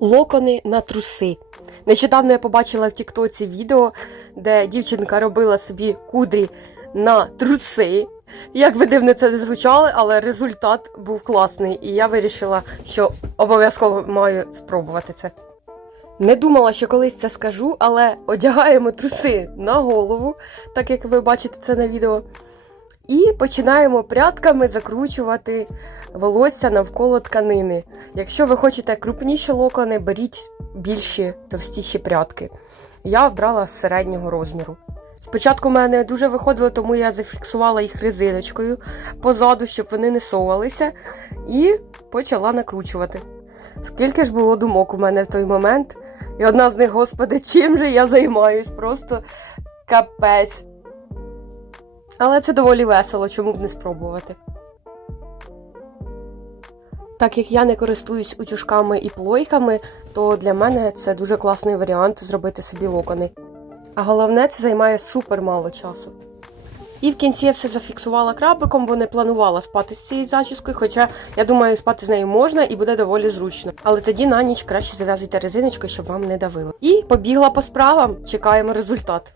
Локони на труси. Нещодавно я побачила в Тіктоці відео, де дівчинка робила собі кудрі на труси. Як би дивно це не звучало, але результат був класний, і я вирішила, що обов'язково маю спробувати це. Не думала, що колись це скажу, але одягаємо труси на голову, так як ви бачите це на відео. І починаємо прядками закручувати волосся навколо тканини. Якщо ви хочете крупніші локони, беріть більші товстіші прядки. Я обрала з середнього розміру. Спочатку в мене дуже виходило, тому я зафіксувала їх резиночкою позаду, щоб вони не совалися, і почала накручувати. Скільки ж було думок у мене в той момент, і одна з них, господи, чим же я займаюсь? Просто капець. Але це доволі весело, чому б не спробувати. Так як я не користуюсь утюжками і плойками, то для мене це дуже класний варіант зробити собі локони. А головне, це займає супер мало часу. І в кінці я все зафіксувала крабиком, бо не планувала спати з цією зачіскою, хоча я думаю, спати з нею можна і буде доволі зручно. Але тоді на ніч краще зав'язуйте резиночкою, щоб вам не давило. І побігла по справам, чекаємо результат.